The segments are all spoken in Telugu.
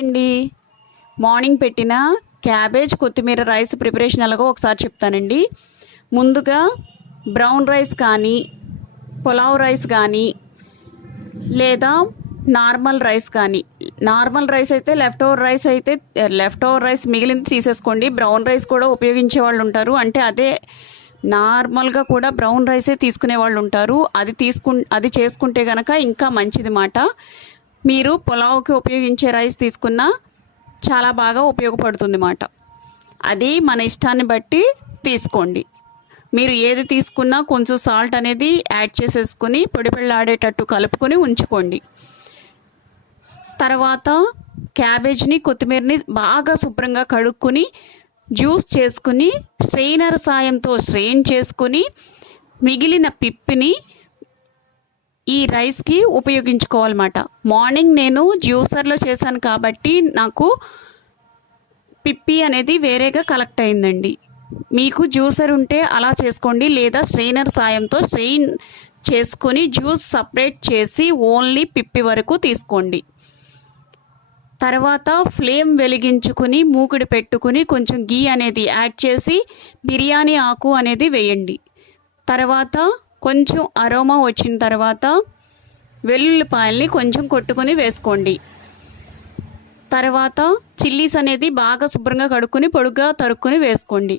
అండి మార్నింగ్ పెట్టిన క్యాబేజ్ కొత్తిమీర రైస్ ప్రిపరేషన్ ఎలాగో ఒకసారి చెప్తానండి. ముందుగా బ్రౌన్ రైస్ కానీ పులావ్ రైస్ కానీ లేదా నార్మల్ రైస్ అయితే లెఫ్ట్ ఓవర్ రైస్ మిగిలింది తీసేసుకోండి. బ్రౌన్ రైస్ కూడా ఉపయోగించే వాళ్ళు ఉంటారు, అంటే అదే నార్మల్గా కూడా బ్రౌన్ రైసే తీసుకునే వాళ్ళు ఉంటారు. అది చేసుకుంటే కనుక ఇంకా మంచిది మాట. మీరు పులావ్కి ఉపయోగించే రైస్ తీసుకున్నా చాలా బాగా ఉపయోగపడుతుంది మాట. అది మన ఇష్టాన్ని బట్టి తీసుకోండి. మీరు ఏది తీసుకున్నా కొంచెం సాల్ట్ అనేది యాడ్ చేసేసుకుని పొడిపిళ్ళాడేటట్టు కలుపుకొని ఉంచుకోండి. తర్వాత క్యాబేజ్ని కొత్తిమీరని బాగా శుభ్రంగా కడుక్కుని జ్యూస్ చేసుకుని స్ట్రెయినర్ సాయంతో స్ట్రెయిన్ చేసుకుని మిగిలిన పిప్పిని ఈ రైస్కి ఉపయోగించుకోవాలన్నమాట. మార్నింగ్ నేను జ్యూసర్లో చేశాను కాబట్టి నాకు పిప్పి అనేది వేరేగా కలెక్ట్ అయిందండి. మీకు జ్యూసర్ ఉంటే అలా చేసుకోండి, లేదా స్ట్రెయినర్ సాయంతో స్ట్రెయిన్ చేసుకొని జ్యూస్ సపరేట్ చేసి ఓన్లీ పిప్పి వరకు తీసుకోండి. తర్వాత ఫ్లేమ్ వెలిగించుకుని మూకుడు పెట్టుకుని కొంచెం గీ అనేది యాడ్ చేసి బిర్యానీ ఆకు అనేది వేయండి. తర్వాత కొంచెం అరోమా వచ్చిన తర్వాత వెల్లుల్లిపాయల్ని కొంచెం కొట్టుకొని వేసుకోండి. తర్వాత చిల్లీస్ అనేది బాగా శుభ్రంగా కడుక్కొని పొడుగ్గా తరుక్కుని వేసుకోండి.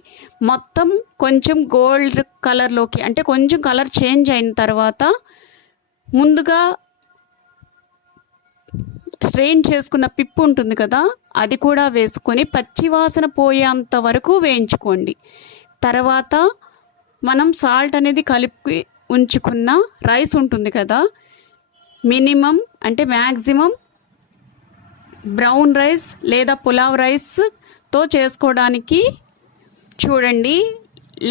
మొత్తం కొంచెం గోల్డ్ కలర్లోకి, అంటే కొంచెం కలర్ చేంజ్ అయిన తర్వాత ముందుగా స్ట్రెయిన్ చేసుకున్న పిప్పు ఉంటుంది కదా, అది కూడా వేసుకొని పచ్చివాసన పోయేంత వరకు వేయించుకోండి. తర్వాత మనం సాల్ట్ అనేది కలిపి ఉంచుకున్న రైస్ ఉంటుంది కదా, మ్యాక్సిమం బ్రౌన్ రైస్ లేదా పులావ్ రైస్తో చేసుకోవడానికి చూడండి,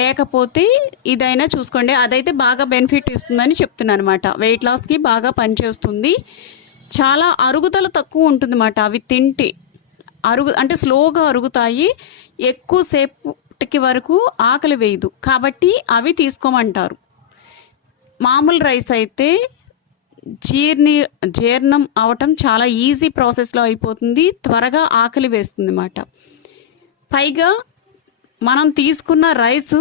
లేకపోతే ఇదైనా చూసుకోండి. అదైతే బాగా బెనిఫిట్ ఇస్తుందని చెప్తున్నాను అనమాట. వెయిట్ లాస్కి బాగా పనిచేస్తుంది. చాలా అరుగుదల తక్కువ ఉంటుంది అన్నమాట. అవి తింటే అంటే స్లోగా అరుగుతాయి, ఎక్కువసేపటికి వరకు ఆకలి వేయదు, కాబట్టి అవి తీసుకోమంటారు. మామూలు రైస్ అయితే జీర్ణం అవటం చాలా ఈజీ ప్రాసెస్లో అయిపోతుంది, త్వరగా ఆకలి వేస్తుంది అన్నమాట. పైగా మనం తీసుకున్న రైసు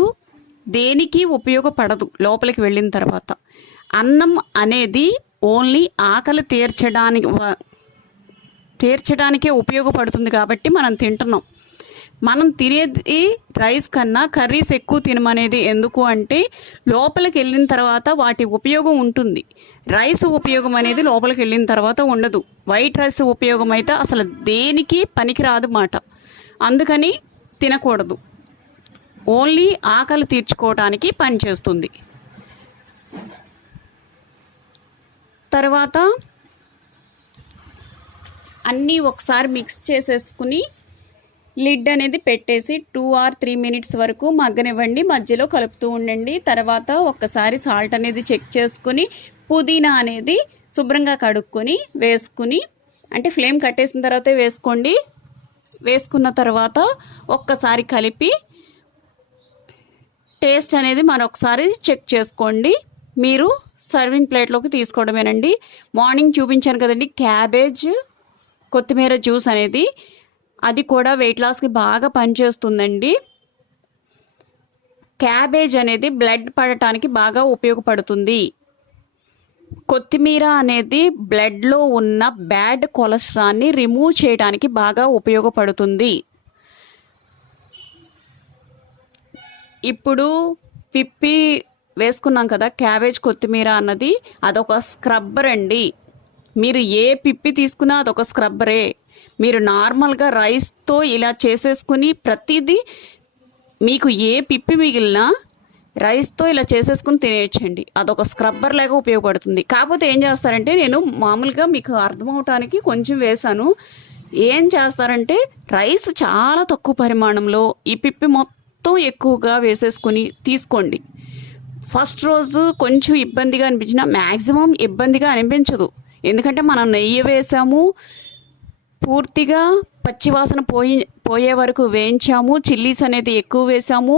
దేనికి ఉపయోగపడదు లోపలికి వెళ్ళిన తర్వాత. అన్నం అనేది ఓన్లీ ఆకలి తీర్చడానికే ఉపయోగపడుతుంది కాబట్టి మనం తింటున్నాం. మనం తినేది రైస్ కన్నా కర్రీస్ ఎక్కువ తినమనేది ఎందుకు అంటే లోపలికి వెళ్ళిన తర్వాత వాటి ఉపయోగం ఉంటుంది. రైస్ ఉపయోగం అనేది లోపలికి వెళ్ళిన తర్వాత ఉండదు. వైట్ రైస్ ఉపయోగం అయితే అసలు దేనికి పనికిరాదు మాట. అందుకని తినకూడదు. ఓన్లీ ఆకలి తీర్చుకోవడానికి పనిచేస్తుంది. తర్వాత అన్నీ ఒకసారి మిక్స్ చేసేసుకుని లిడ్ అనేది పెట్టేసి 2 or 3 minutes వరకు మగ్గనివ్వండి. మధ్యలో కలుపుతూ ఉండండి. తర్వాత ఒక్కసారి సాల్ట్ అనేది చెక్ చేసుకుని పుదీనా అనేది శుభ్రంగా కడుక్కొని వేసుకుని, అంటే ఫ్లేమ్ కట్టేసిన తర్వాతే వేసుకోండి. వేసుకున్న తర్వాత ఒక్కసారి కలిపి టేస్ట్ అనేది మరొకసారి చెక్ చేసుకోండి. మీరు సర్వింగ్ ప్లేట్లోకి తీసుకోవడమేనండి. మార్నింగ్ చూపించాను కదండి క్యాబేజ్ కొత్తిమీర జ్యూస్ అనేది, అది కూడా వెయిట్ లాస్కి బాగా పనిచేస్తుందండి. క్యాబేజ్ అనేది బ్లడ్ పడటానికి బాగా ఉపయోగపడుతుంది. కొత్తిమీర అనేది బ్లడ్లో ఉన్న బ్యాడ్ కొలెస్ట్రాల్ని రిమూవ్ చేయడానికి బాగా ఉపయోగపడుతుంది. ఇప్పుడు పిప్పి వేసుకున్నాం కదా, క్యాబేజ్ కొత్తిమీర అన్నది అదొక స్క్రబ్బర్ అండి. మీరు ఏ పిప్పి తీసుకున్నా అదొక స్క్రబ్బరే. మీరు నార్మల్గా రైస్తో ఇలా చేసేసుకుని ప్రతిదీ మీకు ఏ పిప్పి మిగిలినా రైస్తో ఇలా చేసేసుకుని తినేయచ్చండి. అదొక స్క్రబ్బర్ లాగా ఉపయోగపడుతుంది. కాకపోతే ఏం చేస్తారంటే, నేను మామూలుగా మీకు అర్థమవటానికి కొంచెం వేశాను. ఏం చేస్తారంటే రైస్ చాలా తక్కువ పరిమాణంలో ఈ పిప్పి మొత్తం ఎక్కువగా వేసేసుకుని తీసుకోండి. ఫస్ట్ రోజు కొంచెం ఇబ్బందిగా అనిపించినా మ్యాక్సిమం ఇబ్బందిగా అనిపించదు. ఎందుకంటే మనం నెయ్యి వేసాము, పూర్తిగా పచ్చివాసన పోయే వరకు వేయించాము, చిల్లీస్ అనేది ఎక్కువ వేసాము,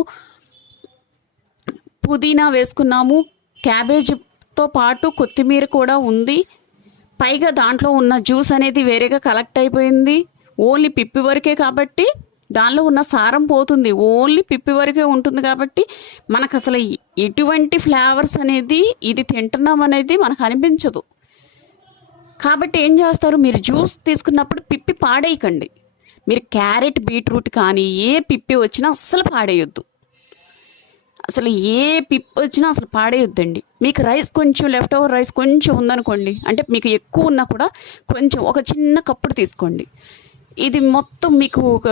పుదీనా వేసుకున్నాము, క్యాబేజ్తో పాటు కొత్తిమీర కూడా ఉంది, పైగా దాంట్లో ఉన్న జ్యూస్ అనేది వేరేగా కలెక్ట్ అయిపోయింది. ఓన్లీ పిప్పి వరకే కాబట్టి దానిలో ఉన్న సారం పోతుంది. ఓన్లీ పిప్పి వరకే ఉంటుంది కాబట్టి మనకు అసలు ఎటువంటి ఫ్లేవర్స్ అనేది ఇది తింటున్నాం అనేది మనకు అనిపించదు. కాబట్టి ఏం చేస్తారు, మీరు జ్యూస్ తీసుకున్నప్పుడు పిప్పి పాడేయకండి. మీరు క్యారెట్, బీట్రూట్ కానీ ఏ పిప్పి వచ్చినా అస్సలు పాడేయొద్దు. అసలు ఏ పిప్పి వచ్చినా అసలు పాడేయొద్దండి. మీకు రైస్ కొంచెం లెఫ్ట్ ఓవర్ రైస్ కొంచెం ఉందనుకోండి, అంటే మీకు ఎక్కువ ఉన్నా కూడా కొంచెం ఒక చిన్న కప్పుడు తీసుకోండి. ఇది మొత్తం మీకు ఒక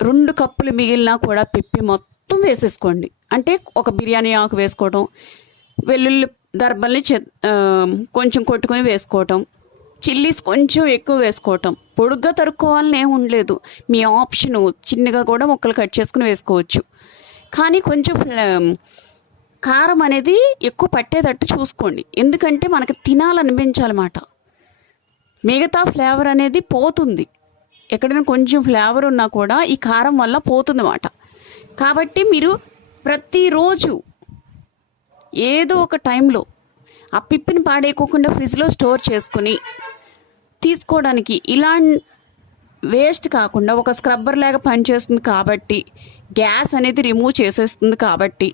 2 కప్పులు మిగిలినా కూడా పిప్పి మొత్తం వేసేసుకోండి. అంటే ఒక బిర్యానీ ఆకు వేసుకోవడం, వెల్లుల్లి దర్బల్ని కొంచెం కొట్టుకొని వేసుకోవటం, చిల్లీస్ కొంచెం ఎక్కువ వేసుకోవటం. పొడుగ్గా తరుక్కోవాలని ఏమి ఉండలేదు, మీ ఆప్షను. చిన్నగా కూడా ముక్కలు కట్ చేసుకుని వేసుకోవచ్చు. కానీ కొంచెం కారం అనేది ఎక్కువ పట్టేటట్టు చూసుకోండి, ఎందుకంటే మనకు తినాలనిపించాలన్నమాట. మిగతా ఫ్లేవర్ అనేది పోతుంది. ఎక్కడైనా కొంచెం ఫ్లేవర్ ఉన్నా కూడా ఈ కారం వల్ల పోతుంది అన్నమాట. కాబట్టి మీరు ప్రతిరోజు ఏదో ఒక టైంలో ఆ పిప్పిని పాడేయకోకుండా ఫ్రిడ్జ్లో స్టోర్ చేసుకుని తీసుకోవడానికి, ఇలా వేస్ట్ కాకుండా ఒక స్క్రబ్బర్ లాగా పనిచేస్తుంది కాబట్టి, గ్యాస్ అనేది రిమూవ్ చేసేస్తుంది కాబట్టి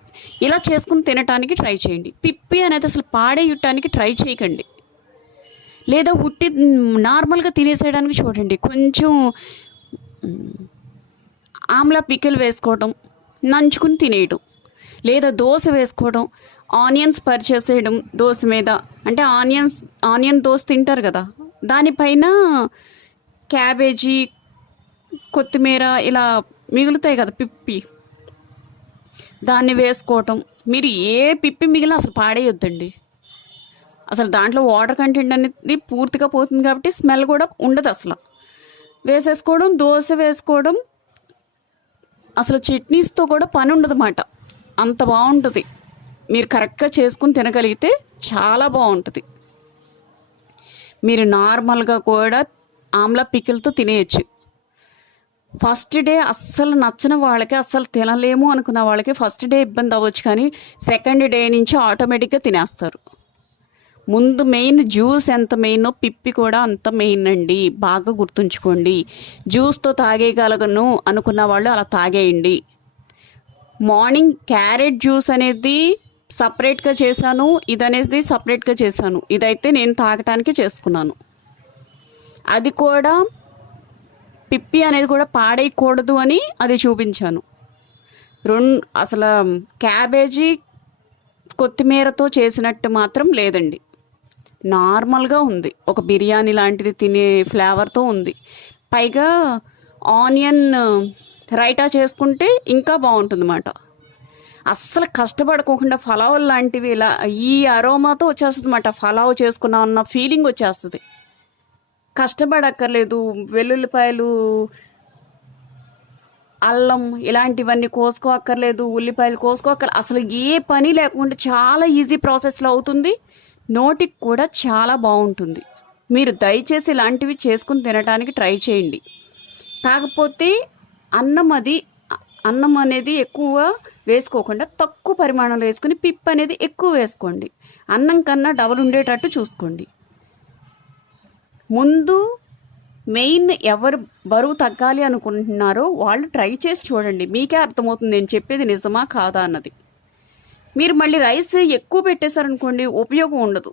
ఇలా చేసుకుని తినటానికి ట్రై చేయండి. పిప్పి అనేది అసలు పాడేయటానికి ట్రై చేయకండి. లేదా ఉట్టి నార్మల్గా తినేసేయడానికి చూడండి. కొంచెం ఆమ్లా పికిల్ వేసుకోవడం, నంచుకుని తినేయడం, లేదా దోశ వేసుకోవడం, ఆనియన్స్ పరిచేసేయడం దోశ మీద. అంటే ఆనియన్ దోశ తింటారు కదా, దానిపైన క్యాబేజీ, కొత్తిమీర ఇలా మిగులుతాయి కదా పిప్పి, దాన్ని వేసుకోవటం. మీరు ఏ పిప్పి మిగిలిన అసలు పాడేయొద్దండి. అసలు దాంట్లో వాటర్ కంటెంట్ అనేది పూర్తిగా పోతుంది కాబట్టి స్మెల్ కూడా ఉండదు అసలు. వేసేసుకోవడం, దోశ వేసుకోవడం, అసలు చట్నీస్తో కూడా పని ఉండదన్నమాట. అంత బాగుంటుంది. మీరు కరెక్ట్గా చేసుకుని తినగలిగితే చాలా బాగుంటుంది. మీరు నార్మల్గా కూడా ఆమ్లా పికిల్తో తినేయచ్చు. ఫస్ట్ డే అస్సలు నచ్చని వాళ్ళకి, అస్సలు తినలేము అనుకున్న వాళ్ళకి ఫస్ట్ డే ఇబ్బంది అవ్వచ్చు, కానీ సెకండ్ డే నుంచి ఆటోమేటిక్గా తినేస్తారు. ముందు మెయిన్ జ్యూస్ ఎంత మెయినో పిప్పి కూడా అంత మెయిన్ అండి, బాగా గుర్తుంచుకోండి. జ్యూస్తో తాగేయగలను అనుకున్న వాళ్ళు అలా తాగేయండి. మార్నింగ్ క్యారెట్ జ్యూస్ అనేది సపరేట్గా చేశాను, ఇదనేది సపరేట్గా చేశాను. ఇదైతే నేను తాగటానికి చేసుకున్నాను. అది కూడా పిప్పి అనేది కూడా పాడేయకూడదు అని అది చూపించాను. అసలు క్యాబేజీ, కొత్తిమీరతో చేసినట్టు మాత్రం లేదండి. నార్మల్గా ఉంది, ఒక బిర్యానీ లాంటిది తినే ఫ్లేవర్తో ఉంది. పైగా ఆనియన్ రైటా చేసుకుంటే ఇంకా బాగుంటుంది అన్నమాట. అస్సలు కష్టపడుకోకుండా ఫలావ్ లాంటివి ఇలా ఈ అరోమాతో వచ్చేస్తుంది అన్నమాట. ఫలావ్ చేసుకున్నాం అన్న ఫీలింగ్ వచ్చేస్తుంది. కష్టపడక్కర్లేదు. వెల్లుల్లిపాయలు, అల్లం ఇలాంటివన్నీ కోసుకోక్కర్లేదు, ఉల్లిపాయలు కోసుకోక్కర్లేదు. అసలు ఏ పని లేకుండా చాలా ఈజీ ప్రాసెస్లో అవుతుంది. నోటికి కూడా చాలా బాగుంటుంది. మీరు దయచేసి ఇలాంటివి చేసుకుని తినడానికి ట్రై చేయండి. కాకపోతే అన్నం అనేది ఎక్కువ వేసుకోకుండా తక్కువ పరిమాణంలో వేసుకుని పిప్ అనేది ఎక్కువ వేసుకోండి. అన్నం కన్నా డబల్ ఉండేటట్టు చూసుకోండి. ముందు మెయిన్ ఎవరు బరువు తగ్గాలి అనుకుంటున్నారో వాళ్ళు ట్రై చేసి చూడండి, మీకే అర్థమవుతుంది నేను చెప్పేది నిజమా కాదా అన్నది. మీరు మళ్ళీ రైస్ ఎక్కువ పెట్టేశారనుకోండి, ఉపయోగం ఉండదు.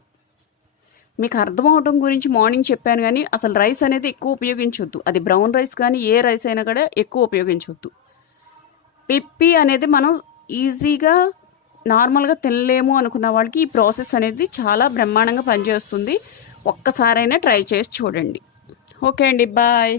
మీకు అర్థం అవడం గురించి మార్నింగ్ చెప్పాను, కానీ అసలు రైస్ అనేది ఎక్కువ ఉపయోగించవద్దు. అది బ్రౌన్ రైస్ కానీ ఏ రైస్ అయినా కూడా ఎక్కువ ఉపయోగించవద్దు. పిప్పి అనేది మనం ఈజీగా నార్మల్గా తినలేము అనుకున్న వాళ్ళకి ఈ ప్రాసెస్ అనేది చాలా బ్రహ్మాండంగా పనిచేస్తుంది. ఒక్కసారైనా ట్రై చేసి చూడండి. ఓకే అండి, బాయ్.